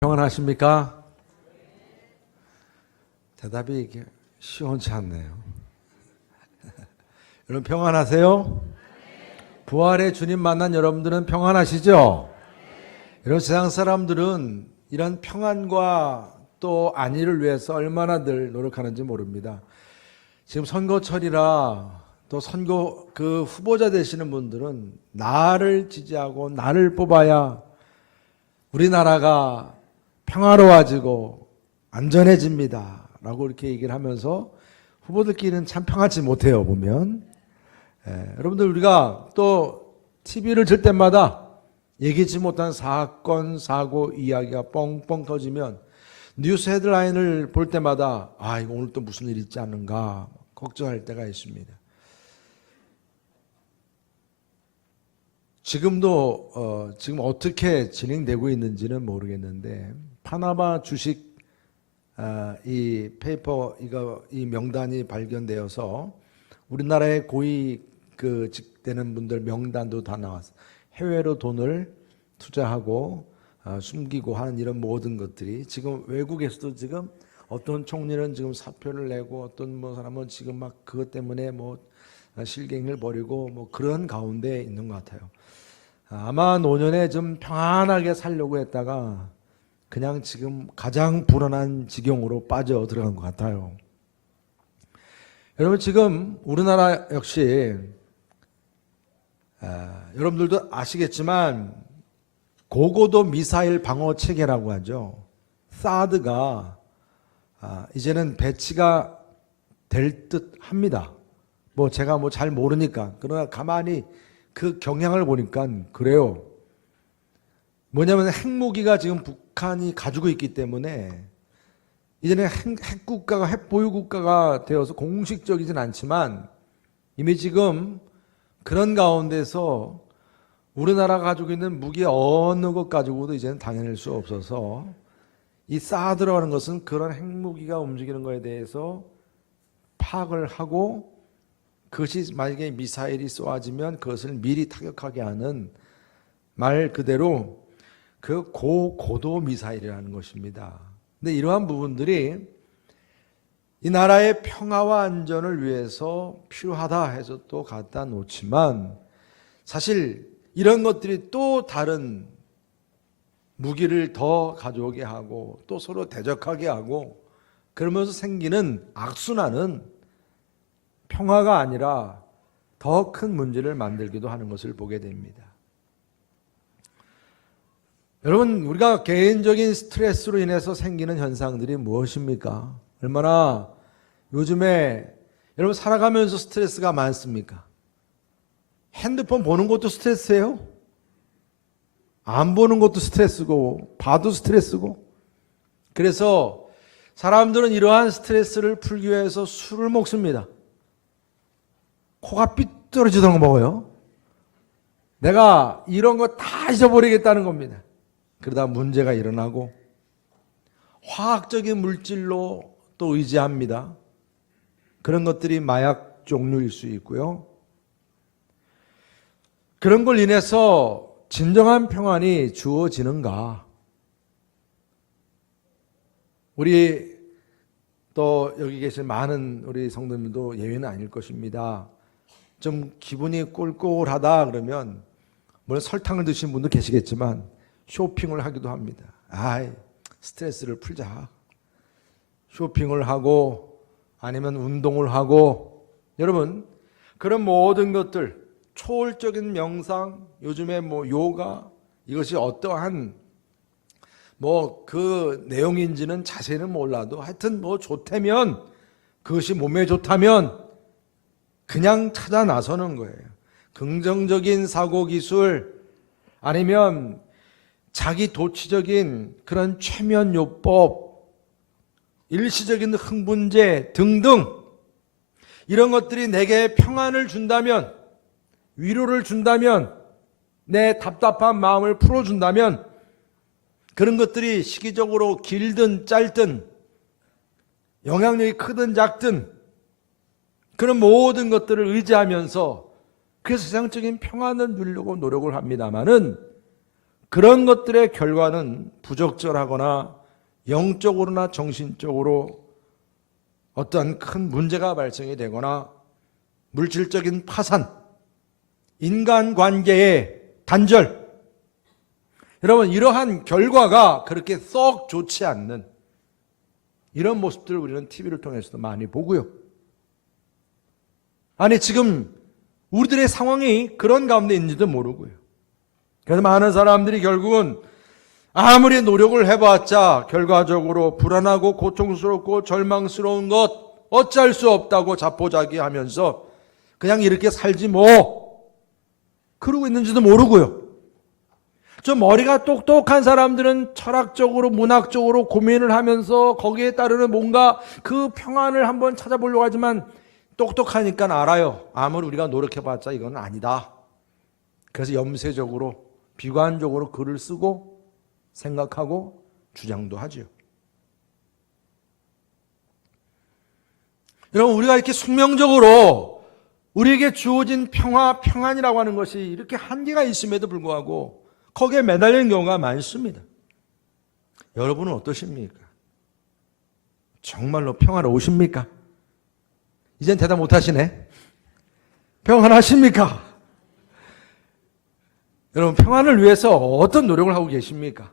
평안하십니까? 대답이 이게 시원치 않네요. 여러분 평안하세요? 부활의 주님 만난 여러분들은 평안하시죠? 여러분 세상 사람들은 이런 평안과 또 안위를 위해서 얼마나 늘 노력하는지 모릅니다. 지금 선거철이라 또 선거 후보자 되시는 분들은 나를 지지하고 나를 뽑아야 우리나라가 평화로워지고 안전해집니다 라고 이렇게 얘기를 하면서 후보들끼리는 참 평하지 못해요. 보면 여러분들 우리가 또 TV를 틀 때마다 얘기치 못한 사건 사고 이야기가 뻥뻥 터지면 뉴스 헤드라인을 볼 때마다 이거 오늘 또 무슨 일이 있지 않은가 걱정할 때가 있습니다. 지금도 지금 어떻게 진행되고 있는지는 모르겠는데 파나마 주식 이 페이퍼 이 명단이 발견되어서 우리나라의 고위 직되는 분들 명단도 다 나왔어. 해외로 돈을 투자하고 숨기고 하는 이런 모든 것들이 지금 외국에서도 지금 어떤 총리는 지금 사표를 내고 어떤 사람은 지금 막 그것 때문에 실갱을 벌이고 그런 가운데 있는 것 같아요. 아마 노년에 좀 평안하게 살려고 했다가 그냥 지금 가장 불안한 지경으로 빠져 들어간 것 같아요. 여러분 지금 우리나라 역시 여러분들도 아시겠지만 고고도 미사일 방어 체계라고 하죠. 사드가 이제는 배치가 될 듯 합니다. 제가 잘 모르니까. 그러나 가만히 그 경향을 보니까 그래요. 뭐냐면 핵무기가 지금 북한이 가지고 있기 때문에 이제는 핵국가가 핵보유국가가 되어서 공식적이진 않지만 이미 지금 그런 가운데서 우리나라가 가지고 있는 무기 어느 것 가지고도 이제는 당해낼 수 없어서 이 사드라는 것은 그런 핵무기가 움직이는 것에 대해서 파악을 하고 그것이 만약에 미사일이 쏘아지면 그것을 미리 타격하게 하는 말 그대로 그 고고도 미사일이라는 것입니다. 근데 이러한 부분들이 이 나라의 평화와 안전을 위해서 필요하다 해서 또 갖다 놓지만 사실 이런 것들이 또 다른 무기를 더 가져오게 하고 또 서로 대적하게 하고 그러면서 생기는 악순환은 평화가 아니라 더 큰 문제를 만들기도 하는 것을 보게 됩니다. 여러분 우리가 개인적인 스트레스로 인해서 생기는 현상들이 무엇입니까? 얼마나 요즘에 여러분 살아가면서 스트레스가 많습니까? 핸드폰 보는 것도 스트레스예요. 안 보는 것도 스트레스고 봐도 스트레스고. 그래서 사람들은 이러한 스트레스를 풀기 위해서 술을 먹습니다. 코가 삐뚤어지도록 먹어요. 내가 이런 거 다 잊어버리겠다는 겁니다. 그러다 문제가 일어나고 화학적인 물질로 또 의지합니다. 그런 것들이 마약 종류일 수 있고요. 그런 걸 인해서 진정한 평안이 주어지는가? 우리 또 여기 계신 많은 우리 성도님도 예외는 아닐 것입니다. 좀 기분이 꿀꿀하다 그러면 물론 설탕을 드신 분도 계시겠지만 쇼핑을 하기도 합니다. 스트레스를 풀자. 쇼핑을 하고 아니면 운동을 하고 여러분 그런 모든 것들 초월적인 명상 요즘에 요가 이것이 어떠한 그 내용인지는 자세히는 몰라도 하여튼 좋다면 그것이 몸에 좋다면 그냥 찾아 나서는 거예요. 긍정적인 사고기술 아니면 자기 도취적인 그런 최면요법 일시적인 흥분제 등등 이런 것들이 내게 평안을 준다면 위로를 준다면 내 답답한 마음을 풀어준다면 그런 것들이 시기적으로 길든 짧든 영향력이 크든 작든 그런 모든 것들을 의지하면서 그 세상적인 평안을 누리려고 노력을 합니다마는 그런 것들의 결과는 부적절하거나 영적으로나 정신적으로 어떠한 큰 문제가 발생이 되거나 물질적인 파산, 인간관계의 단절, 여러분 이러한 결과가 그렇게 썩 좋지 않는 이런 모습들을 우리는 TV를 통해서도 많이 보고요. 아니 지금 우리들의 상황이 그런 가운데 있는지도 모르고요. 그래서 많은 사람들이 결국은 아무리 노력을 해봤자 결과적으로 불안하고 고통스럽고 절망스러운 것 어쩔 수 없다고 자포자기하면서 그냥 이렇게 살지 뭐 그러고 있는지도 모르고요. 좀 머리가 똑똑한 사람들은 철학적으로 문학적으로 고민을 하면서 거기에 따르는 뭔가 그 평안을 한번 찾아보려고 하지만 똑똑하니까 알아요. 아무리 우리가 노력해봤자 이건 아니다. 그래서 염세적으로 비관적으로 글을 쓰고 생각하고 주장도 하죠. 여러분 우리가 이렇게 숙명적으로 우리에게 주어진 평화, 평안이라고 하는 것이 이렇게 한계가 있음에도 불구하고 거기에 매달리는 경우가 많습니다. 여러분은 어떠십니까? 정말로 평화로우십니까? 이젠 대답 못하시네. 평안하십니까? 여러분 평안을 위해서 어떤 노력을 하고 계십니까?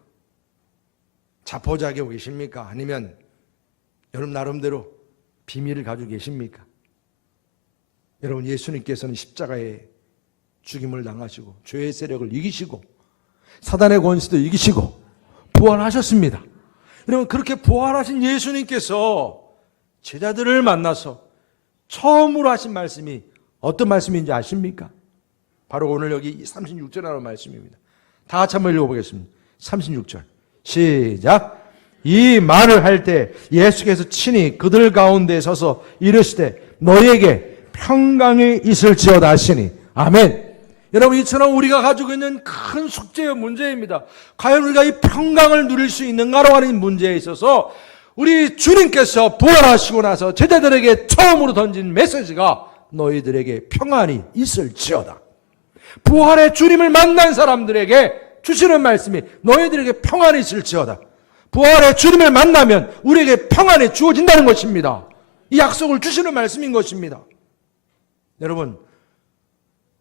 자포자기하고 계십니까? 아니면 여러분 나름대로 비밀을 가지고 계십니까? 여러분 예수님께서는 십자가에 죽임을 당하시고 죄의 세력을 이기시고 사단의 권세도 이기시고 부활하셨습니다. 여러분 그렇게 부활하신 예수님께서 제자들을 만나서 처음으로 하신 말씀이 어떤 말씀인지 아십니까? 바로 오늘 여기 36절에 나오는 말씀입니다. 다 같이 한번 읽어보겠습니다. 36절 시작. 이 말을 할 때 예수께서 친히 그들 가운데 서서 이르시되 너희에게 평강이 있을지어다 하시니 아멘. 여러분 이처럼 우리가 가지고 있는 큰 숙제의 문제입니다. 과연 우리가 이 평강을 누릴 수 있는가라고 하는 문제에 있어서 우리 주님께서 부활하시고 나서 제자들에게 처음으로 던진 메시지가 너희들에게 평안이 있을지어다. 부활의 주님을 만난 사람들에게 주시는 말씀이 너희들에게 평안이 있을지어다. 부활의 주님을 만나면 우리에게 평안이 주어진다는 것입니다. 이 약속을 주시는 말씀인 것입니다. 여러분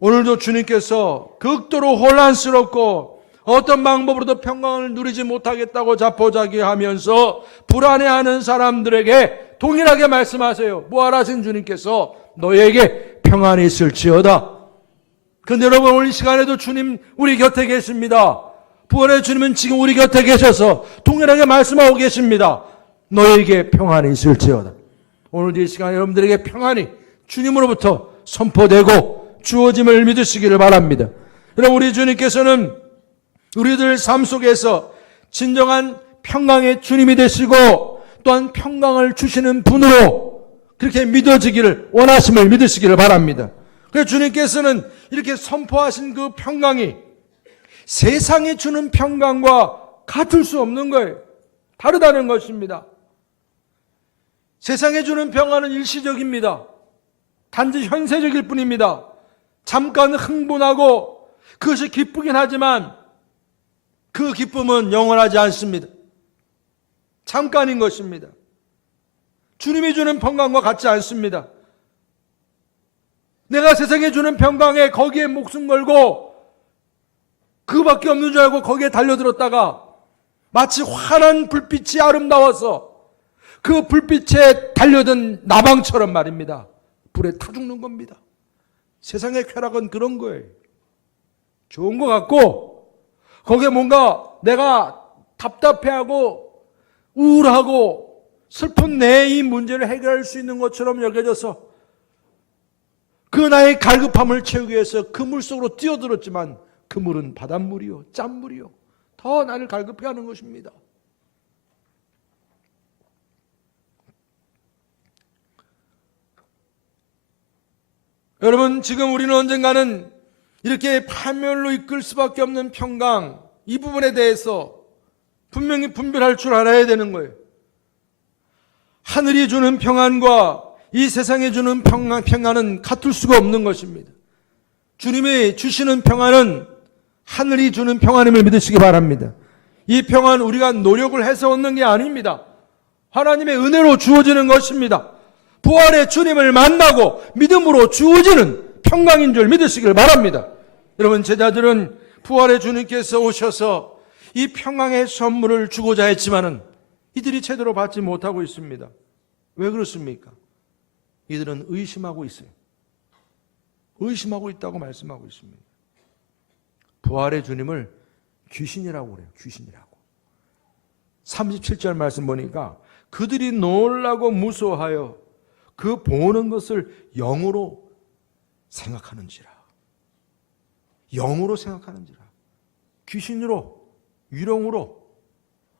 오늘도 주님께서 극도로 혼란스럽고 어떤 방법으로도 평강을 누리지 못하겠다고 자포자기하면서 불안해하는 사람들에게 동일하게 말씀하세요. 부활하신 주님께서 너희에게 평안이 있을지어다. 그런데 여러분 오늘 이 시간에도 주님 우리 곁에 계십니다. 부활의 주님은 지금 우리 곁에 계셔서 동일하게 말씀하고 계십니다. 너희에게 평안이 있을지어다. 오늘도 이 시간에 여러분들에게 평안이 주님으로부터 선포되고 주어짐을 믿으시기를 바랍니다. 여러분 우리 주님께서는 우리들 삶 속에서 진정한 평강의 주님이 되시고 또한 평강을 주시는 분으로 그렇게 믿어지기를 원하심을 믿으시기를 바랍니다. 그래서 주님께서는 이렇게 선포하신 그 평강이 세상이 주는 평강과 같을 수 없는 거예요. 다르다는 것입니다. 세상에 주는 평안은 일시적입니다. 단지 현세적일 뿐입니다. 잠깐 흥분하고 그것이 기쁘긴 하지만 그 기쁨은 영원하지 않습니다. 잠깐인 것입니다. 주님이 주는 평강과 같지 않습니다. 내가 세상에 주는 평강에 거기에 목숨 걸고 그밖에 없는 줄 알고 거기에 달려들었다가 마치 환한 불빛이 아름다워서 그 불빛에 달려든 나방처럼 말입니다. 불에 타 죽는 겁니다. 세상의 쾌락은 그런 거예요. 좋은 것 같고 거기에 뭔가 내가 답답해하고 우울하고 슬픈 내 이 문제를 해결할 수 있는 것처럼 여겨져서 그 나의 갈급함을 채우기 위해서 그 물속으로 뛰어들었지만 그 물은 바닷물이요 짠물이요 더 나를 갈급해 하는 것입니다. 여러분 지금 우리는 언젠가는 이렇게 파멸로 이끌 수밖에 없는 평강 이 부분에 대해서 분명히 분별할 줄 알아야 되는 거예요. 하늘이 주는 평안과 이 세상에 주는 평안은 같을 수가 없는 것입니다. 주님이 주시는 평안은 하늘이 주는 평안임을 믿으시기 바랍니다. 이 평안 우리가 노력을 해서 얻는 게 아닙니다. 하나님의 은혜로 주어지는 것입니다. 부활의 주님을 만나고 믿음으로 주어지는 평강인 줄 믿으시길 바랍니다. 여러분, 제자들은 부활의 주님께서 오셔서 이 평강의 선물을 주고자 했지만은 이들이 제대로 받지 못하고 있습니다. 왜 그렇습니까? 이들은 의심하고 있어요. 의심하고 있다고 말씀하고 있습니다. 부활의 주님을 귀신이라고 그래요. 귀신이라고. 37절 말씀 보니까 그들이 놀라고 무서워하여 그 보는 것을 영으로 생각하는지라. 영으로 생각하는지라. 귀신으로, 유령으로,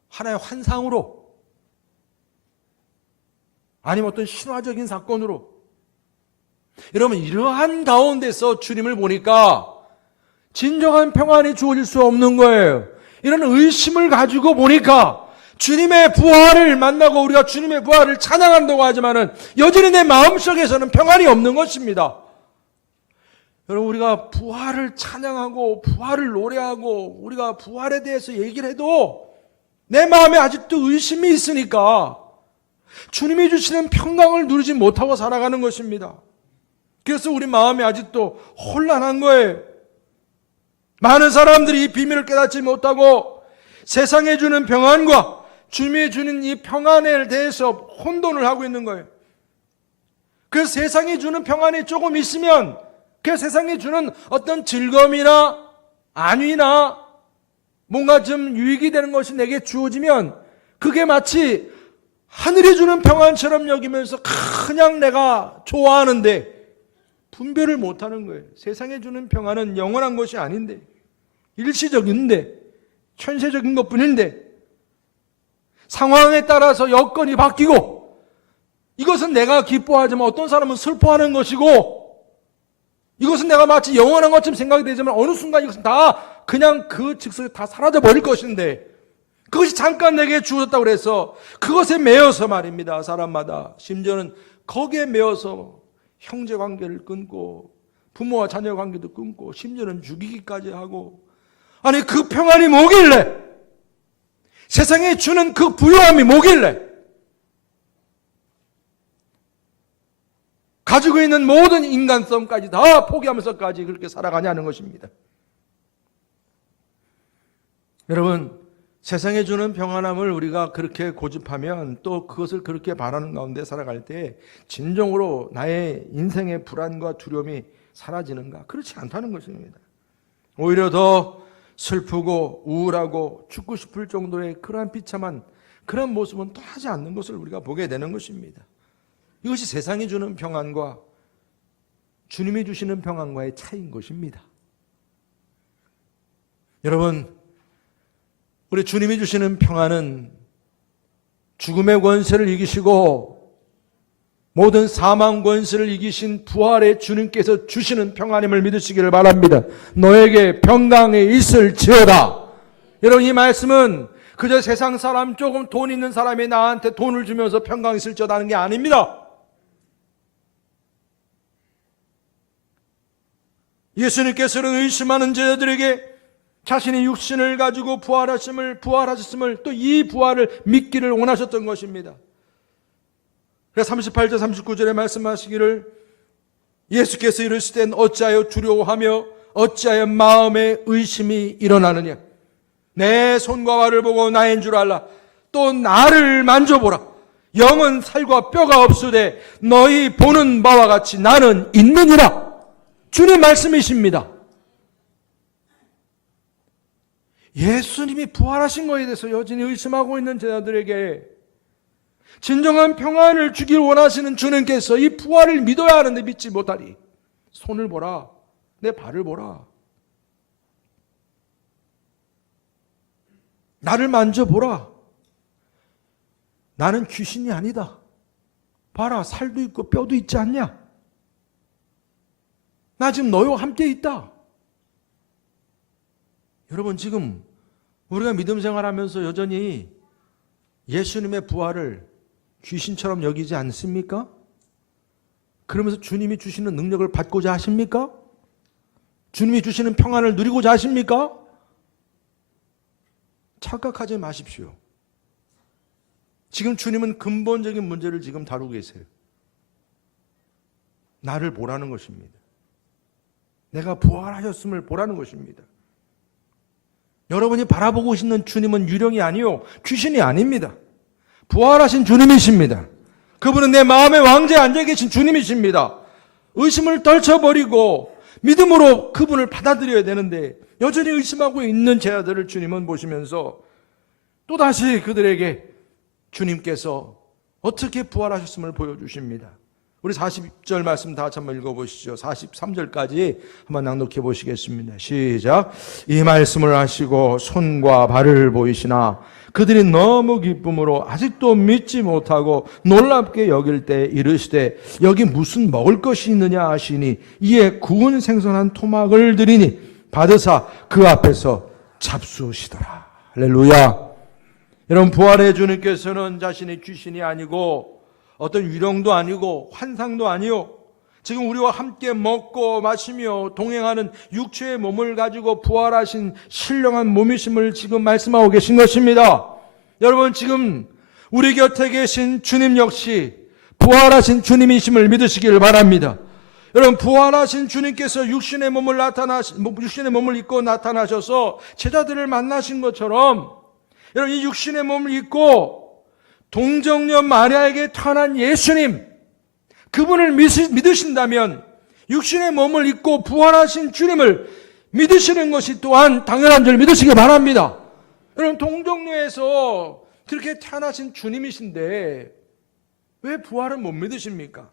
하나의 환상으로, 아니면 어떤 신화적인 사건으로. 여러분, 이러한 가운데서 주님을 보니까 진정한 평안이 주어질 수 없는 거예요. 이런 의심을 가지고 보니까 주님의 부활을 만나고 우리가 주님의 부활을 찬양한다고 하지만은 여전히 내 마음속에서는 평안이 없는 것입니다. 여러분, 우리가 부활을 찬양하고 부활을 노래하고 우리가 부활에 대해서 얘기를 해도 내 마음에 아직도 의심이 있으니까 주님이 주시는 평강을 누리지 못하고 살아가는 것입니다. 그래서 우리 마음이 아직도 혼란한 거예요. 많은 사람들이 이 비밀을 깨닫지 못하고 세상에 주는 평안과 주님이 주는 이 평안에 대해서 혼돈을 하고 있는 거예요. 그래서 세상이 주는 평안이 조금 있으면 그 세상이 주는 어떤 즐거움이나 안위나 뭔가 좀 유익이 되는 것이 내게 주어지면 그게 마치 하늘이 주는 평안처럼 여기면서 그냥 내가 좋아하는데 분별을 못하는 거예요. 세상에 주는 평안은 영원한 것이 아닌데, 일시적인데, 현세적인 것뿐인데, 상황에 따라서 여건이 바뀌고, 이것은 내가 기뻐하지만 어떤 사람은 슬퍼하는 것이고, 이것은 내가 마치 영원한 것처럼 생각이 되지만 어느 순간 이것은 다 그냥 그 즉석에 다 사라져 버릴 것인데, 그것이 잠깐 내게 주어졌다고 해서 그것에 매여서 말입니다. 사람마다 심지어는 거기에 매여서 형제 관계를 끊고 부모와 자녀 관계도 끊고 심지어는 죽이기까지 하고, 아니 그 평안이 뭐길래, 세상에 주는 그 부유함이 뭐길래 가지고 있는 모든 인간성까지 다 포기하면서까지 그렇게 살아가냐는 것입니다. 여러분, 세상에 주는 평안함을 우리가 그렇게 고집하면 또 그것을 그렇게 바라는 가운데 살아갈 때 진정으로 나의 인생의 불안과 두려움이 사라지는가? 그렇지 않다는 것입니다. 오히려 더 슬프고 우울하고 죽고 싶을 정도의 그러한 비참한 그런 모습은 떠나지 않는 것을 우리가 보게 되는 것입니다. 이것이 세상이 주는 평안과 주님이 주시는 평안과의 차이인 것입니다. 여러분, 우리 주님이 주시는 평안은 죽음의 권세를 이기시고 모든 사망 권세를 이기신 부활의 주님께서 주시는 평안임을 믿으시기를 바랍니다. 너에게 평강이 있을지어다. 여러분, 이 말씀은 그저 세상 사람, 조금 돈 있는 사람이 나한테 돈을 주면서 평강이 있을지어다 하는 게 아닙니다. 예수님께서는 의심하는 제자들에게 자신이 육신을 가지고 부활하셨음을 또 이 부활을 믿기를 원하셨던 것입니다. 그래서 38절 39절에 말씀하시기를 예수께서 이르시되 어찌하여 두려워하며 어찌하여 마음에 의심이 일어나느냐. 내 손과 발을 보고 나인 줄 알라. 또 나를 만져보라. 영은 살과 뼈가 없으되 너희 보는 바와 같이 나는 있느니라. 주님 말씀이십니다. 예수님이 부활하신 것에 대해서 여전히 의심하고 있는 제자들에게 진정한 평안을 주길 원하시는 주님께서 이 부활을 믿어야 하는데 믿지 못하리. 손을 보라. 내 발을 보라. 나를 만져보라. 나는 귀신이 아니다. 봐라, 살도 있고 뼈도 있지 않냐? 나 지금 너희와 함께 있다. 여러분, 지금 우리가 믿음 생활하면서 여전히 예수님의 부활을 귀신처럼 여기지 않습니까? 그러면서 주님이 주시는 능력을 받고자 하십니까? 주님이 주시는 평안을 누리고자 하십니까? 착각하지 마십시오. 지금 주님은 근본적인 문제를 지금 다루고 계세요. 나를 보라는 것입니다. 내가 부활하셨음을 보라는 것입니다. 여러분이 바라보고 있는 주님은 유령이 아니요 귀신이 아닙니다. 부활하신 주님이십니다. 그분은 내 마음의 왕좌에 앉아 계신 주님이십니다. 의심을 떨쳐버리고 믿음으로 그분을 받아들여야 되는데 여전히 의심하고 있는 제 아들을 주님은 보시면서 또다시 그들에게 주님께서 어떻게 부활하셨음을 보여주십니다. 우리 40절 말씀 다 같이 한번 읽어보시죠. 43절까지 한번 낭독해 보시겠습니다. 시작. 이 말씀을 하시고 손과 발을 보이시나 그들이 너무 기쁨으로 아직도 믿지 못하고 놀랍게 여길 때 이르시되 여기 무슨 먹을 것이 있느냐 하시니 이에 구운 생선 한 토막을 드리니 받으사 그 앞에서 잡수시더라. 할렐루야. 여러분, 부활의 주님께서는 자신이 귀신이 아니고 어떤 유령도 아니고 환상도 아니요, 지금 우리와 함께 먹고 마시며 동행하는 육체의 몸을 가지고 부활하신 신령한 몸이심을 지금 말씀하고 계신 것입니다. 여러분, 지금 우리 곁에 계신 주님 역시 부활하신 주님이심을 믿으시길 바랍니다. 여러분, 부활하신 주님께서 육신의 몸을 입고 나타나셔서 제자들을 만나신 것처럼 여러분, 이 육신의 몸을 입고 동정녀 마리아에게 태어난 예수님, 그분을 믿으신다면 육신의 몸을 입고 부활하신 주님을 믿으시는 것이 또한 당연한 줄 믿으시기 바랍니다. 여러분, 동정녀에서 그렇게 태어나신 주님이신데 왜 부활을 못 믿으십니까?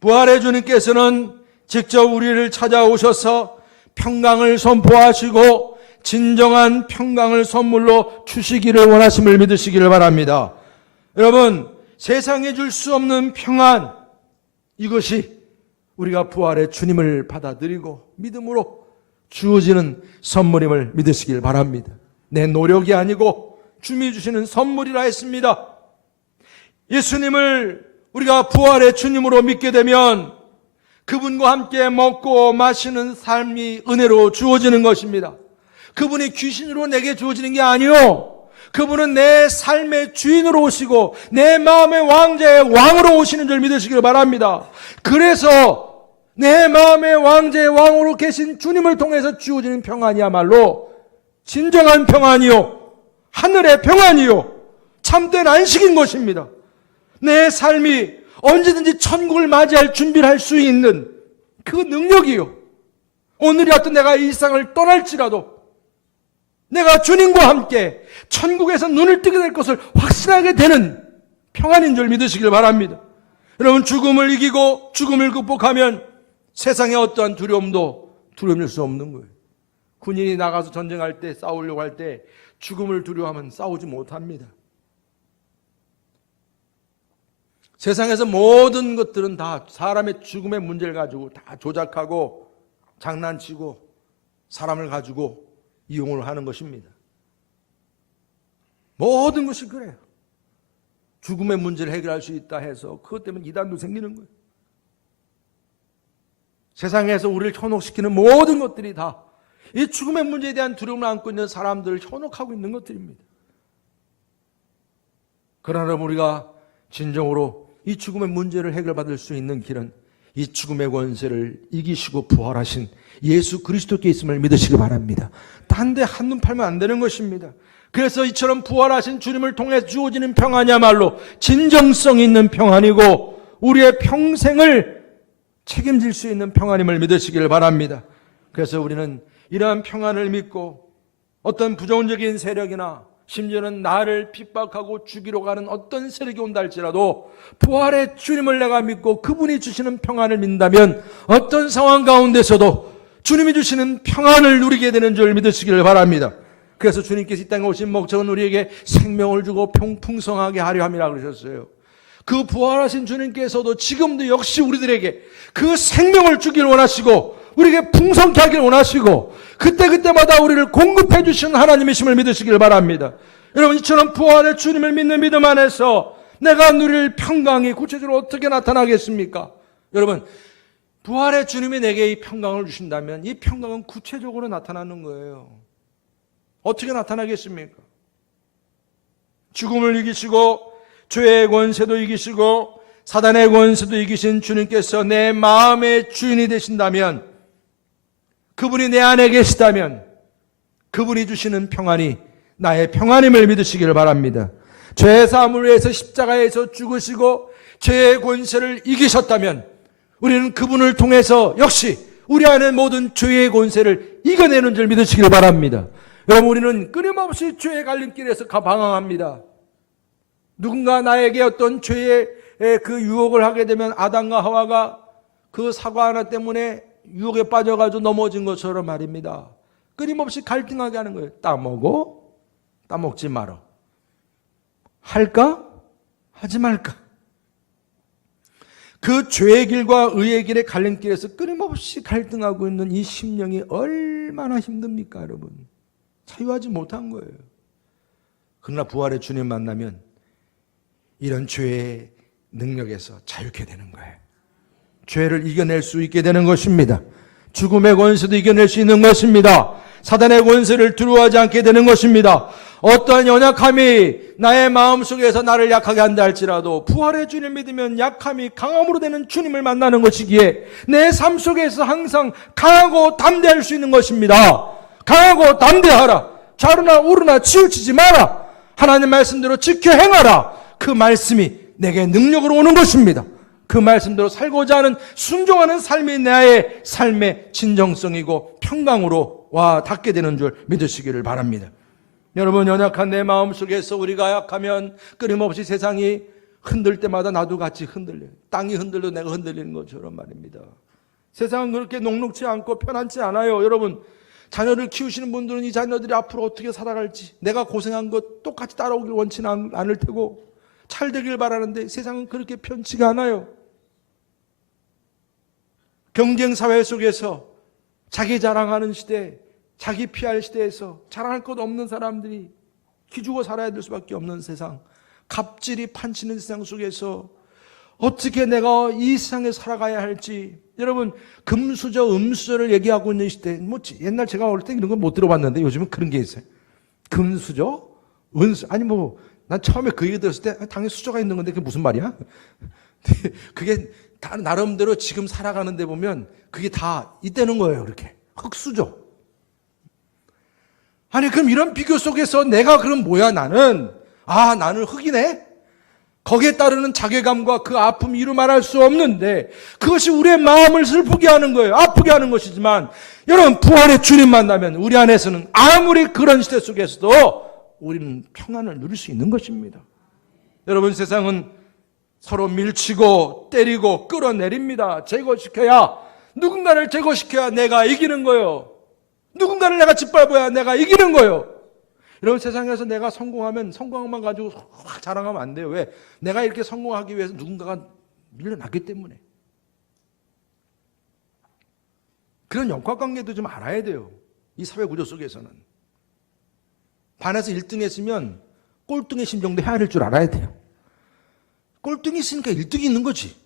부활의 주님께서는 직접 우리를 찾아오셔서 평강을 선포하시고 진정한 평강을 선물로 주시기를 원하심을 믿으시기를 바랍니다. 여러분, 세상에 줄 수 없는 평안, 이것이 우리가 부활의 주님을 받아들이고 믿음으로 주어지는 선물임을 믿으시길 바랍니다. 내 노력이 아니고 주님이 주시는 선물이라 했습니다. 예수님을 우리가 부활의 주님으로 믿게 되면 그분과 함께 먹고 마시는 삶이 은혜로 주어지는 것입니다. 그분이 귀신으로 내게 주어지는 게 아니요, 그분은 내 삶의 주인으로 오시고 내 마음의 왕자의 왕으로 오시는 줄 믿으시길 바랍니다. 그래서 내 마음의 왕자의 왕으로 계신 주님을 통해서 주어지는 평안이야말로 진정한 평안이요, 하늘의 평안이요, 참된 안식인 것입니다. 내 삶이 언제든지 천국을 맞이할 준비를 할 수 있는 그 능력이요, 오늘이 어떤 내가 이 세상을 떠날지라도 내가 주님과 함께 천국에서 눈을 뜨게 될 것을 확신하게 되는 평안인 줄 믿으시길 바랍니다. 여러분, 죽음을 이기고 죽음을 극복하면 세상의 어떠한 두려움도 두려움일 수 없는 거예요. 군인이 나가서 전쟁할 때, 싸우려고 할 때 죽음을 두려워하면 싸우지 못합니다. 세상에서 모든 것들은 다 사람의 죽음의 문제를 가지고 다 조작하고 장난치고 사람을 가지고 이용을 하는 것입니다. 모든 것이 그래요. 죽음의 문제를 해결할 수 있다 해서 그것 때문에 이단도 생기는 거예요. 세상에서 우리를 현혹시키는 모든 것들이 다 이 죽음의 문제에 대한 두려움을 안고 있는 사람들을 현혹하고 있는 것들입니다. 그러나 우리가 진정으로 이 죽음의 문제를 해결받을 수 있는 길은 이 죽음의 권세를 이기시고 부활하신 예수 그리스도께 있음을 믿으시기 바랍니다. 딴 데 한눈 팔면 안 되는 것입니다. 그래서 이처럼 부활하신 주님을 통해 주어지는 평안이야말로 진정성 있는 평안이고 우리의 평생을 책임질 수 있는 평안임을 믿으시기를 바랍니다. 그래서 우리는 이러한 평안을 믿고 어떤 부정적인 세력이나 심지어는 나를 핍박하고 죽이러 가는 어떤 세력이 온다 할지라도 부활의 주님을 내가 믿고 그분이 주시는 평안을 믿는다면 어떤 상황 가운데서도 주님이 주시는 평안을 누리게 되는 줄 믿으시기를 바랍니다. 그래서 주님께서 이 땅에 오신 목적은 우리에게 생명을 주고 풍성하게 하려 함이라 그러셨어요. 그 부활하신 주님께서도 지금도 역시 우리들에게 그 생명을 주길 원하시고 우리에게 풍성케 하길 원하시고 그때그때마다 우리를 공급해 주시는 하나님이심을 믿으시길 바랍니다. 여러분, 이처럼 부활의 주님을 믿는 믿음 안에서 내가 누릴 평강이 구체적으로 어떻게 나타나겠습니까? 여러분, 부활의 주님이 내게 이 평강을 주신다면 이 평강은 구체적으로 나타나는 거예요. 어떻게 나타나겠습니까? 죽음을 이기시고 죄의 권세도 이기시고 사단의 권세도 이기신 주님께서 내 마음의 주인이 되신다면, 그분이 내 안에 계시다면 그분이 주시는 평안이 나의 평안임을 믿으시기를 바랍니다. 죄 사함을 위해서 십자가에서 죽으시고 죄의 권세를 이기셨다면 우리는 그분을 통해서 역시 우리 안에 모든 죄의 권세를 이겨내는 줄 믿으시기를 바랍니다. 여러분, 우리는 끊임없이 죄의 갈림길에서 방황합니다. 누군가 나에게 어떤 죄의 그 유혹을 하게 되면 아담과 하와가 그 사과 하나 때문에 유혹에 빠져가지고 넘어진 것처럼 말입니다. 끊임없이 갈등하게 하는 거예요. 따먹어? 따먹지 말어. 할까? 하지 말까? 그 죄의 길과 의의 길의 갈림길에서 끊임없이 갈등하고 있는 이 심령이 얼마나 힘듭니까, 여러분? 자유하지 못한 거예요. 그러나 부활의 주님 만나면 이런 죄의 능력에서 자유케 되는 거예요. 죄를 이겨낼 수 있게 되는 것입니다. 죽음의 권세도 이겨낼 수 있는 것입니다. 사단의 권세를 두려워하지 않게 되는 것입니다. 어떠한 연약함이 나의 마음속에서 나를 약하게 한다 할지라도 부활의 주님을 믿으면 약함이 강함으로 되는 주님을 만나는 것이기에 내 삶 속에서 항상 강하고 담대할 수 있는 것입니다. 강하고 담대하라. 좌르나 우르나 치우치지 마라. 하나님 말씀대로 지켜 행하라. 그 말씀이 내게 능력으로 오는 것입니다. 그 말씀대로 살고자 하는 순종하는 삶이 나의 삶의 진정성이고 평강으로 와 닿게 되는 줄 믿으시기를 바랍니다. 여러분, 연약한 내 마음속에서 우리가 약하면 끊임없이 세상이 흔들 때마다 나도 같이 흔들려요. 땅이 흔들려 내가 흔들리는 것처럼 말입니다. 세상은 그렇게 녹록지 않고 편안치 않아요. 여러분, 자녀를 키우시는 분들은 이 자녀들이 앞으로 어떻게 살아갈지, 내가 고생한 것 똑같이 따라오길 원치는 않을 테고 잘 되길 바라는데 세상은 그렇게 편치가 않아요. 경쟁 사회 속에서 자기 자랑하는 시대, 자기 피할 시대에서 자랑할 것 없는 사람들이 기죽어 살아야 될 수밖에 없는 세상, 갑질이 판치는 세상 속에서 어떻게 내가 이 세상에 살아가야 할지, 여러분, 금수저, 음수저를 얘기하고 있는 시대, 뭐 옛날 제가 어릴 때 이런 거 못 들어봤는데 요즘은 그런 게 있어요. 금수저, 은수, 아니 뭐 난 처음에 그 얘기 들었을 때 당연히 수저가 있는 건데 그게 무슨 말이야? 그게 다 나름대로 지금 살아가는데 보면 그게 다 있다는 거예요. 그렇게 흙수저. 아니 그럼 이런 비교 속에서 내가 그럼 뭐야? 나는 흙이네? 거기에 따르는 자괴감과 그 아픔이 이루 말할 수 없는데 그것이 우리의 마음을 슬프게 하는 거예요. 아프게 하는 것이지만 여러분, 부활의 주님 만나면 우리 안에서는 아무리 그런 시대 속에서도 우리는 평안을 누릴 수 있는 것입니다. 여러분, 세상은 서로 밀치고 때리고 끌어내립니다. 제거시켜야, 누군가를 제거시켜야 내가 이기는 거예요. 누군가를 내가 짓밟아야 내가 이기는 거예요. 여러분, 세상에서 내가 성공하면 성공만 가지고 확 자랑하면 안 돼요. 왜? 내가 이렇게 성공하기 위해서 누군가가 밀려났기 때문에. 그런 역학관계도 좀 알아야 돼요. 이 사회 구조 속에서는. 반에서 1등 했으면 꼴등의 심정도 헤아릴 줄 알아야 돼요. 꼴등이 있으니까 1등이 있는 거지.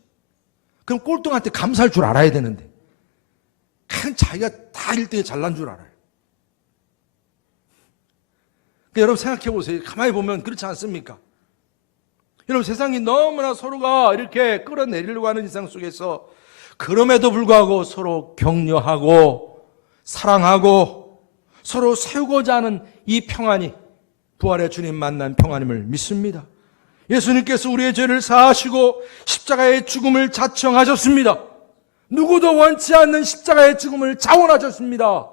그럼 꼴등한테 감사할 줄 알아야 되는데 그냥 자기가 다 1등에 잘난 줄 알아요. 그러니까 여러분 생각해 보세요. 가만히 보면 그렇지 않습니까? 여러분, 세상이 너무나 서로가 이렇게 끌어내리려고 하는 세상 속에서 그럼에도 불구하고 서로 격려하고 사랑하고 서로 세우고자 하는 이 평안이 부활의 주님 만난 평안임을 믿습니다. 예수님께서 우리의 죄를 사하시고 십자가의 죽음을 자청하셨습니다. 누구도 원치 않는 십자가의 죽음을 자원하셨습니다.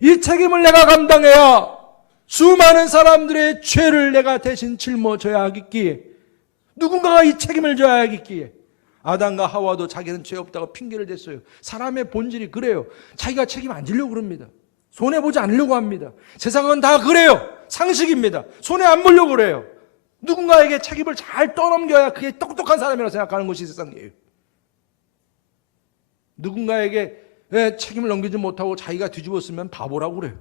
이 책임을 내가 감당해야 수많은 사람들의 죄를 내가 대신 짊어져야 하겠기에, 누군가가 이 책임을 져야 하겠기에 아담과 하와도 자기는 죄 없다고 핑계를 댔어요. 사람의 본질이 그래요. 자기가 책임 안 지려고 그럽니다. 손해보지 않으려고 합니다. 세상은 다 그래요. 상식입니다. 손해 안 보려고 그래요. 누군가에게 책임을 잘 떠넘겨야 그게 똑똑한 사람이라고 생각하는 것이 세상이에요. 누군가에게 책임을 넘기지 못하고 자기가 뒤집었으면 바보라고 그래요.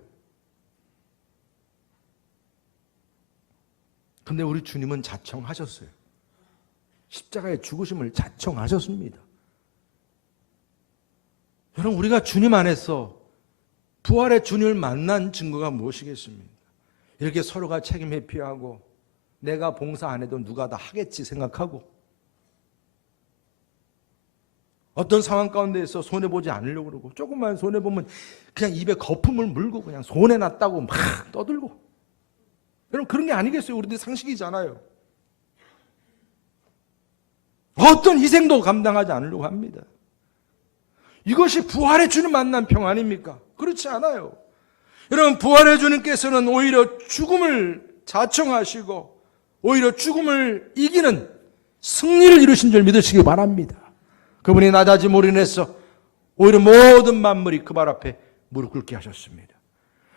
근데 우리 주님은 자청하셨어요. 십자가의 죽으심을 자청하셨습니다. 여러분, 우리가 주님 안에서 부활의 주님을 만난 증거가 무엇이겠습니까? 이렇게 서로가 책임 회피하고 내가 봉사 안 해도 누가 다 하겠지 생각하고 어떤 상황 가운데에서 손해보지 않으려고 그러고 조금만 손해보면 그냥 입에 거품을 물고 그냥 손해났다고 막 떠들고. 여러분, 그런 게 아니겠어요? 우리들 상식이잖아요. 어떤 희생도 감당하지 않으려고 합니다. 이것이 부활의 주님 만난 평안입니까? 그렇지 않아요. 여러분, 부활의 주님께서는 오히려 죽음을 자청하시고 오히려 죽음을 이기는 승리를 이루신 줄 믿으시기 바랍니다. 그분이 낮아짐으로 인해서 오히려 모든 만물이 그 발 앞에 무릎 꿇게 하셨습니다.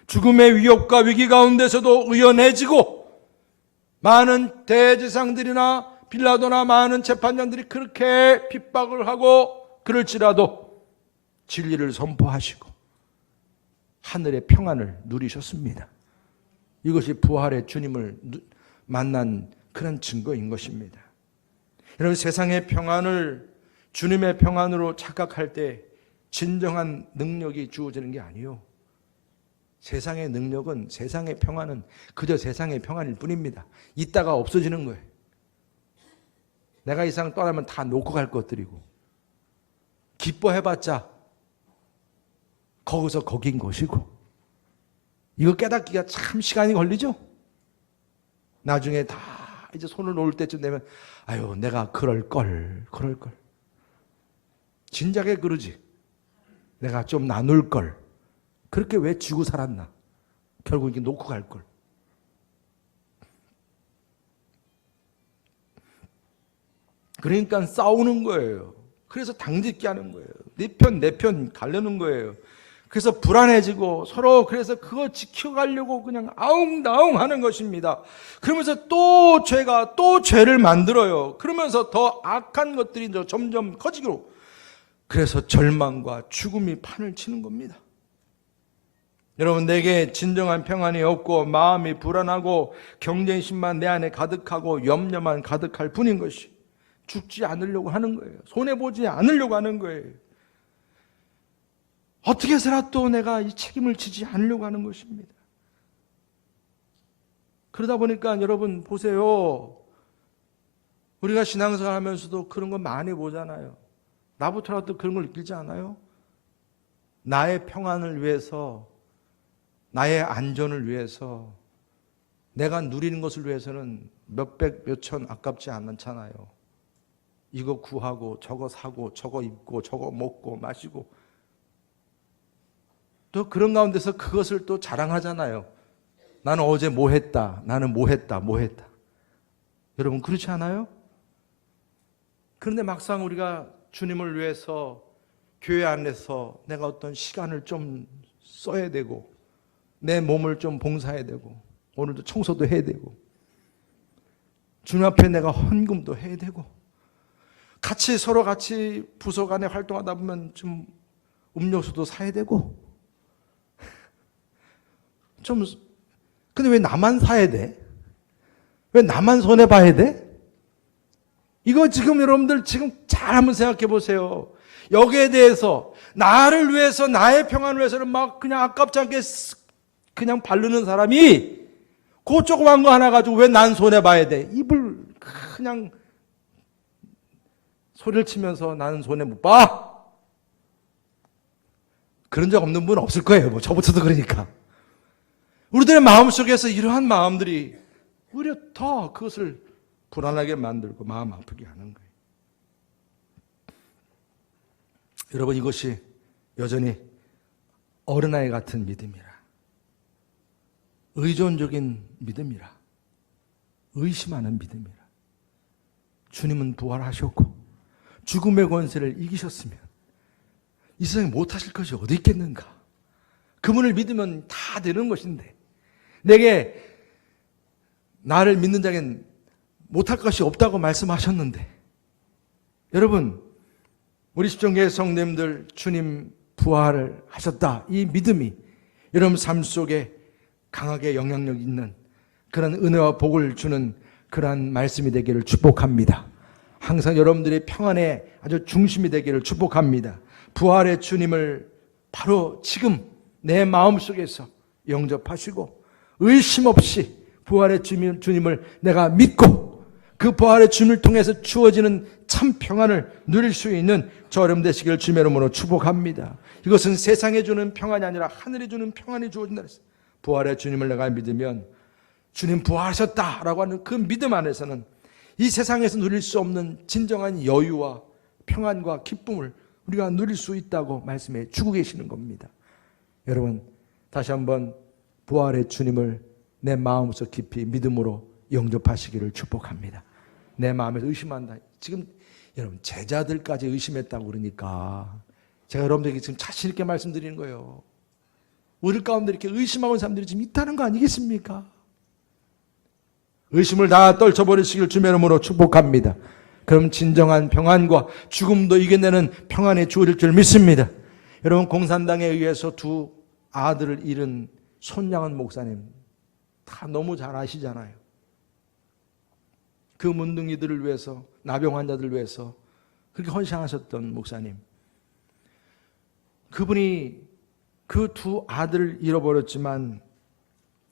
죽음의 위협과 위기 가운데서도 의연해지고 많은 대제사장들이나 빌라도나 많은 재판장들이 그렇게 핍박을 하고 그럴지라도 진리를 선포하시고 하늘의 평안을 누리셨습니다. 이것이 부활의 주님을 만난 그런 증거인 것입니다. 여러분, 세상의 평안을 주님의 평안으로 착각할 때 진정한 능력이 주어지는 게 아니에요. 세상의 능력은, 세상의 평안은 그저 세상의 평안일 뿐입니다. 있다가 없어지는 거예요. 내가 이상 떠나면 다 놓고 갈 것들이고 기뻐해봤자 거기서 거긴 것이고 이거 깨닫기가 참 시간이 걸리죠. 나중에 다 이제 손을 놓을 때쯤 되면 아유, 내가 그럴걸. 진작에 그러지. 내가 좀 나눌걸. 그렇게 왜 쥐고 살았나. 결국 이게 놓고 갈걸. 그러니까 싸우는 거예요. 그래서 당짓게 하는 거예요. 내 편 가려는 거예요. 그래서 불안해지고 서로 그래서 그거 지켜가려고 그냥 아웅다웅 하는 것입니다. 그러면서 또 죄를 만들어요. 그러면서 더 악한 것들이 점점 커지고 그래서 절망과 죽음이 판을 치는 겁니다. 여러분, 내게 진정한 평안이 없고 마음이 불안하고 경쟁심만 내 안에 가득하고 염려만 가득할 뿐인 것이 죽지 않으려고 하는 거예요. 손해보지 않으려고 하는 거예요. 어떻게 해서라도 내가 이 책임을 지지 않으려고 하는 것입니다. 그러다 보니까 여러분 보세요. 우리가 신앙생활 하면서도 그런 거 많이 보잖아요. 나부터라도 그런 걸 느끼지 않아요? 나의 평안을 위해서, 나의 안전을 위해서, 내가 누리는 것을 위해서는 몇백, 몇천 아깝지 않잖아요. 이거 구하고 저거 사고 저거 입고 저거 먹고 마시고 또 그런 가운데서 그것을 또 자랑하잖아요. 나는 어제 뭐 했다. 나는 뭐 했다. 여러분, 그렇지 않아요? 그런데 막상 우리가 주님을 위해서 교회 안에서 내가 어떤 시간을 좀 써야 되고 내 몸을 좀 봉사해야 되고 오늘도 청소도 해야 되고 주님 앞에 내가 헌금도 해야 되고 서로 같이 부서 간에 활동하다 보면 좀 음료수도 사야 되고 근데 왜 나만 사야 돼? 왜 나만 손해봐야 돼? 이거 지금 여러분들 지금 잘 한번 생각해 보세요. 여기에 대해서 나를 위해서 나의 평안을 위해서는 막 그냥 아깝지 않게 그냥 바르는 사람이 그 조그만 거 하나 가지고 왜 난 손해봐야 돼? 입을 그냥 소리를 치면서 나는 손해 못 봐. 그런 적 없는 분 없을 거예요. 뭐 저부터도 그러니까. 우리들의 마음속에서 이러한 마음들이 오히려 더 그것을 불안하게 만들고 마음 아프게 하는 거예요. 여러분, 이것이 여전히 어린아이 같은 믿음이라, 의존적인 믿음이라, 의심하는 믿음이라. 주님은 부활하셨고 죽음의 권세를 이기셨으면 이 세상에 못하실 것이 어디 있겠는가. 그분을 믿으면 다 되는 것인데 내게 나를 믿는 자에겐 못할 것이 없다고 말씀하셨는데, 여러분, 우리 십정교회 성도님들 주님 부활을 하셨다, 이 믿음이 여러분 삶 속에 강하게 영향력 있는 그런 은혜와 복을 주는 그러한 말씀이 되기를 축복합니다. 항상 여러분들의 평안의 아주 중심이 되기를 축복합니다. 부활의 주님을 바로 지금 내 마음속에서 영접하시고 의심 없이 부활의 주님을 내가 믿고 그 부활의 주님을 통해서 주어지는 참 평안을 누릴 수 있는 저 여러분 되시기를 주님의 이름으로 축복합니다. 이것은 세상에 주는 평안이 아니라 하늘에 주는 평안이 주어진다 그랬어요. 부활의 주님을 내가 믿으면 주님 부활하셨다라고 하는 그 믿음 안에서는 이 세상에서 누릴 수 없는 진정한 여유와 평안과 기쁨을 우리가 누릴 수 있다고 말씀해 주고 계시는 겁니다. 여러분 다시 한번 부활의 주님을 내 마음에서 깊이 믿음으로 영접하시기를 축복합니다. 내 마음에서 의심한다. 지금 여러분 제자들까지 의심했다고 그러니까 제가 여러분들에게 지금 자신 있게 말씀드리는 거예요. 우리 가운데 이렇게 의심하는 사람들이 지금 있다는 거 아니겠습니까? 의심을 다 떨쳐버리시길 주의 이름으로 축복합니다. 그럼 진정한 평안과 죽음도 이겨내는 평안이 주어질 줄 믿습니다. 여러분 공산당에 의해서 두 아들을 잃은 손양은 목사님 다 너무 잘 아시잖아요. 그 문둥이들을 위해서 나병 환자들을 위해서 그렇게 헌신하셨던 목사님, 그분이 그 두 아들을 잃어버렸지만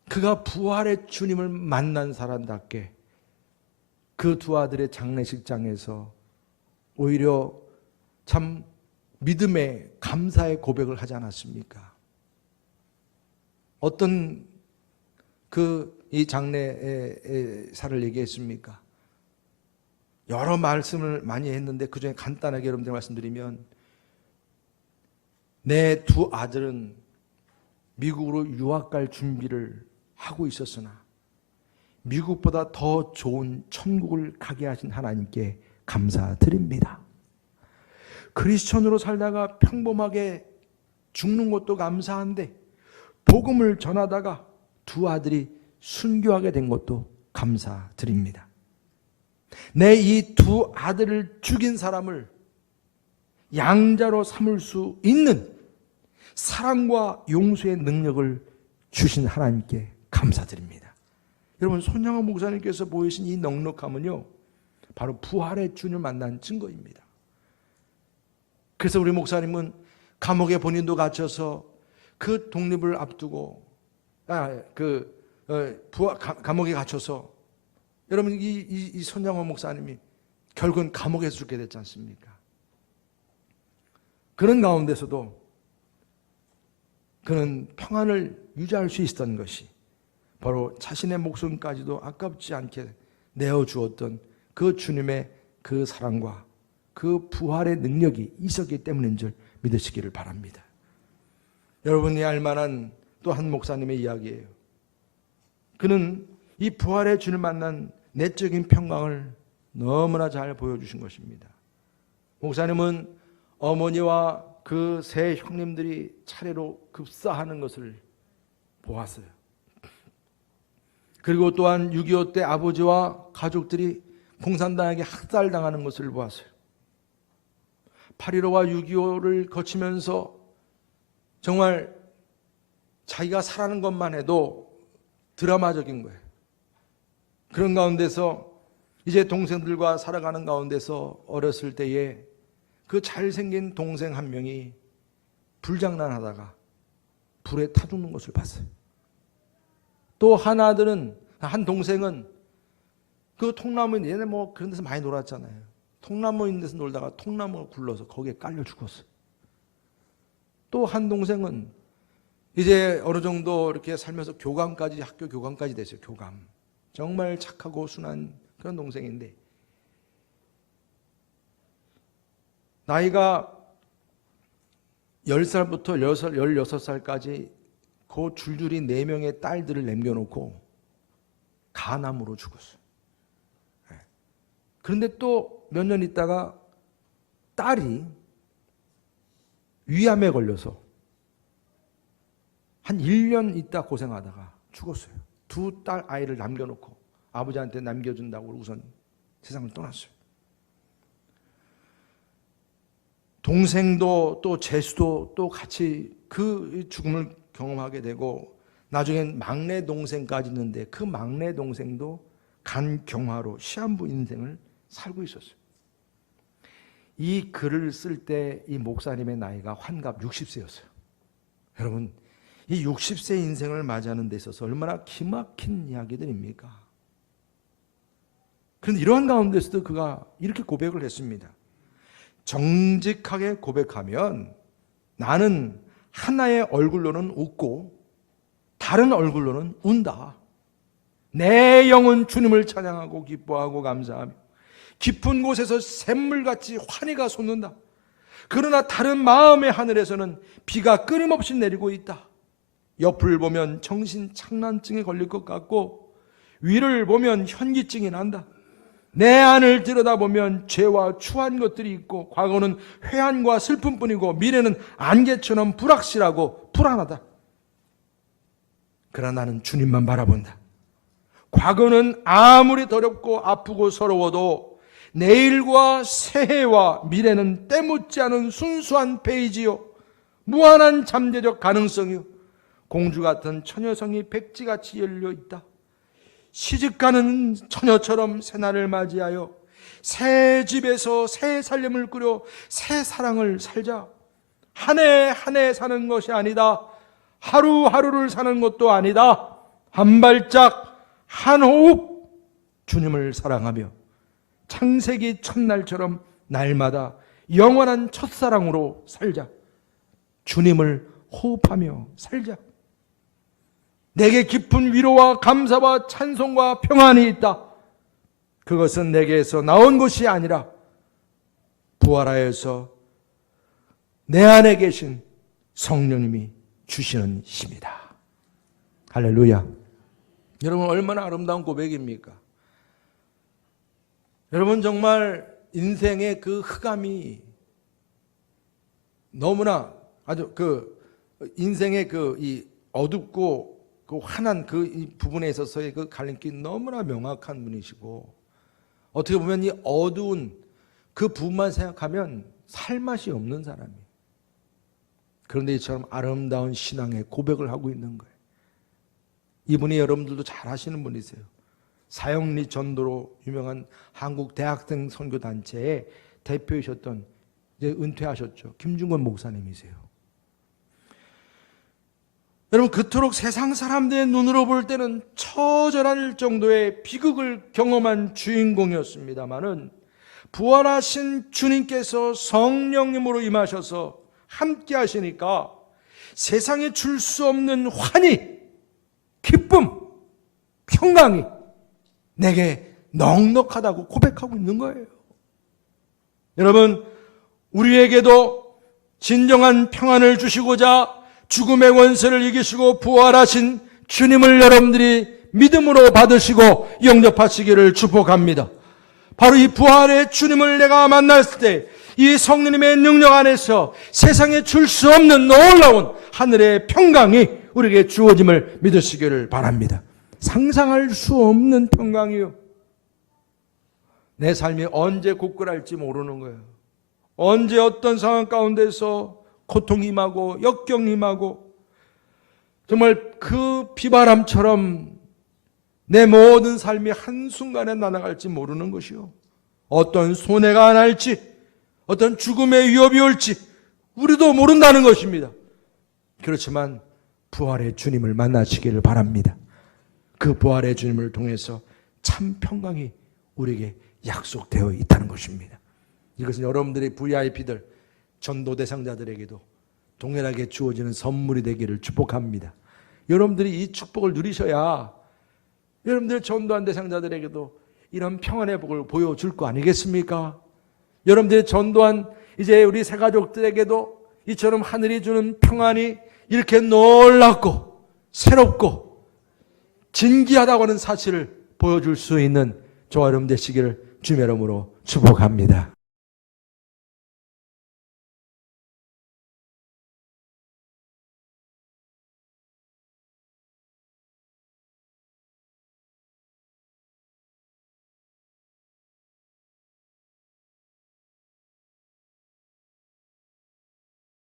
그가 부활의 주님을 만난 사람답게 그 두 아들의 장례식장에서 오히려 참 믿음의 감사의 고백을 하지 않았습니까? 어떤 이 장례사를 얘기했습니까? 여러 말씀을 많이 했는데 그 중에 간단하게 여러분들 말씀드리면 내 두 아들은 미국으로 유학 갈 준비를 하고 있었으나 미국보다 더 좋은 천국을 가게 하신 하나님께 감사드립니다. 크리스천으로 살다가 평범하게 죽는 것도 감사한데 복음을 전하다가 두 아들이 순교하게 된 것도 감사드립니다. 내 이 두 아들을 죽인 사람을 양자로 삼을 수 있는 사랑과 용서의 능력을 주신 하나님께 감사드립니다. 여러분 손양호 목사님께서 보이신 이 넉넉함은요 바로 부활의 주님을 만난 증거입니다. 그래서 우리 목사님은 감옥에 본인도 갇혀서 그 독립을 앞두고 감옥에 갇혀서 여러분 이 손양호 목사님이 결국은 감옥에서 죽게 됐지 않습니까? 그런 가운데서도 그는 평안을 유지할 수 있었던 것이 바로 자신의 목숨까지도 아깝지 않게 내어주었던 그 주님의 그 사랑과 그 부활의 능력이 있었기 때문인 줄 믿으시기를 바랍니다. 여러분이 알만한 또 한 목사님의 이야기예요. 그는 이 부활의 주를 만난 내적인 평강을 너무나 잘 보여주신 것입니다. 목사님은 어머니와 그 세 형님들이 차례로 급사하는 것을 보았어요. 그리고 또한 6.25 때 아버지와 가족들이 공산당에게 학살당하는 것을 보았어요. 8.15와 6.25를 거치면서 정말 자기가 살아는 것만 해도 드라마적인 거예요. 그런 가운데서 이제 동생들과 살아가는 가운데서 어렸을 때에 그 잘생긴 동생 한 명이 불장난하다가 불에 타 죽는 것을 봤어요. 또 한 동생은 그 통나무 있는 얘네 뭐 그런 데서 많이 놀았잖아요. 통나무 있는 데서 놀다가 통나무가 굴러서 거기에 깔려 죽었어요. 또 한 동생은 이제 어느 정도 이렇게 살면서 학교 교감까지 됐어요. 교감. 정말 착하고 순한 그런 동생인데 나이가 10살부터 16살까지 그 줄줄이 4명의 딸들을 남겨놓고 간암으로 죽었어요. 그런데 또 몇 년 있다가 딸이 위암에 걸려서 한 1년 있다 고생하다가 죽었어요. 두 딸 아이를 남겨놓고 아버지한테 남겨준다고 우선 세상을 떠났어요. 동생도 또 제수도 또 같이 그 죽음을 경험하게 되고 나중엔 막내 동생까지 있는데 그 막내 동생도 간경화로 시한부 인생을 살고 있었어요. 이 글을 쓸 때 이 목사님의 나이가 환갑 60세였어요. 여러분, 이 60세 인생을 맞이하는 데 있어서 얼마나 기막힌 이야기들입니까? 그런데 이러한 가운데서도 그가 이렇게 고백을 했습니다. 정직하게 고백하면 나는 하나의 얼굴로는 웃고 다른 얼굴로는 운다. 내 영은 주님을 찬양하고 기뻐하고 감사하며 깊은 곳에서 샘물같이 환희가 솟는다. 그러나 다른 마음의 하늘에서는 비가 끊임없이 내리고 있다. 옆을 보면 정신 착란증에 걸릴 것 같고 위를 보면 현기증이 난다. 내 안을 들여다보면 죄와 추한 것들이 있고 과거는 회한과 슬픔뿐이고 미래는 안개처럼 불확실하고 불안하다. 그러나 나는 주님만 바라본다. 과거는 아무리 더럽고 아프고 서러워도 내일과 새해와 미래는 때묻지 않은 순수한 페이지요, 무한한 잠재적 가능성이요, 공주 같은 처녀성이 백지같이 열려있다. 시집가는 처녀처럼 새날을 맞이하여 새 집에서 새 살림을 꾸려 새 사랑을 살자. 한 해 한 해 사는 것이 아니다. 하루하루를 사는 것도 아니다. 한 발짝 한 호흡 주님을 사랑하며 창세기 첫날처럼 날마다 영원한 첫사랑으로 살자. 주님을 호흡하며 살자. 내게 깊은 위로와 감사와 찬송과 평안이 있다. 그것은 내게서 나온 것이 아니라 부활하여서 내 안에 계신 성령님이 주시는 힘이다. 할렐루야. 여러분, 얼마나 아름다운 고백입니까? 여러분, 정말 인생의 그 흑암이 너무나 아주 인생의 이 어둡고 그 환한 이 부분에 있어서의 그 갈림길이 너무나 명확한 분이시고, 어떻게 보면 이 어두운 그 부분만 생각하면 살맛이 없는 사람이에요. 그런데 이처럼 아름다운 신앙의 고백을 하고 있는 거예요. 이분이 여러분들도 잘 아시는 분이세요. 사형리 전도로 유명한 한국 대학생 선교단체의 대표이셨던, 이제 은퇴하셨죠, 김중건 목사님이세요. 여러분, 그토록 세상 사람들의 눈으로 볼 때는 처절할 정도의 비극을 경험한 주인공이었습니다마는 부활하신 주님께서 성령님으로 임하셔서 함께 하시니까 세상에 줄 수 없는 환희, 기쁨, 평강이 내게 넉넉하다고 고백하고 있는 거예요. 여러분, 우리에게도 진정한 평안을 주시고자 죽음의 원수를 이기시고 부활하신 주님을 여러분들이 믿음으로 받으시고 영접하시기를 축복합니다. 바로 이 부활의 주님을 내가 만났을 때 이 성령님의 능력 안에서 세상에 줄 수 없는 놀라운 하늘의 평강이 우리에게 주어짐을 믿으시기를 바랍니다. 상상할 수 없는 평강이요. 내 삶이 언제 고꾸랄지 모르는 거예요. 언제 어떤 상황 가운데서 고통이 임하고 역경이 임하고 정말 그 비바람처럼 내 모든 삶이 한순간에 날아갈지 모르는 것이요. 어떤 손해가 날지, 어떤 죽음의 위협이 올지 우리도 모른다는 것입니다. 그렇지만 부활의 주님을 만나시기를 바랍니다. 그 부활의 주님을 통해서 참 평강이 우리에게 약속되어 있다는 것입니다. 이것은 여러분들의 VIP들, 전도 대상자들에게도 동일하게 주어지는 선물이 되기를 축복합니다. 여러분들이 이 축복을 누리셔야 여러분들 전도한 대상자들에게도 이런 평안의 복을 보여줄 거 아니겠습니까? 여러분들이 전도한 이제 우리 새가족들에게도 이처럼 하늘이 주는 평안이 이렇게 놀랍고 새롭고 진기하다고 하는 사실을 보여줄 수 있는 저와 여러분 되시기를 주님의 이름으로 축복합니다.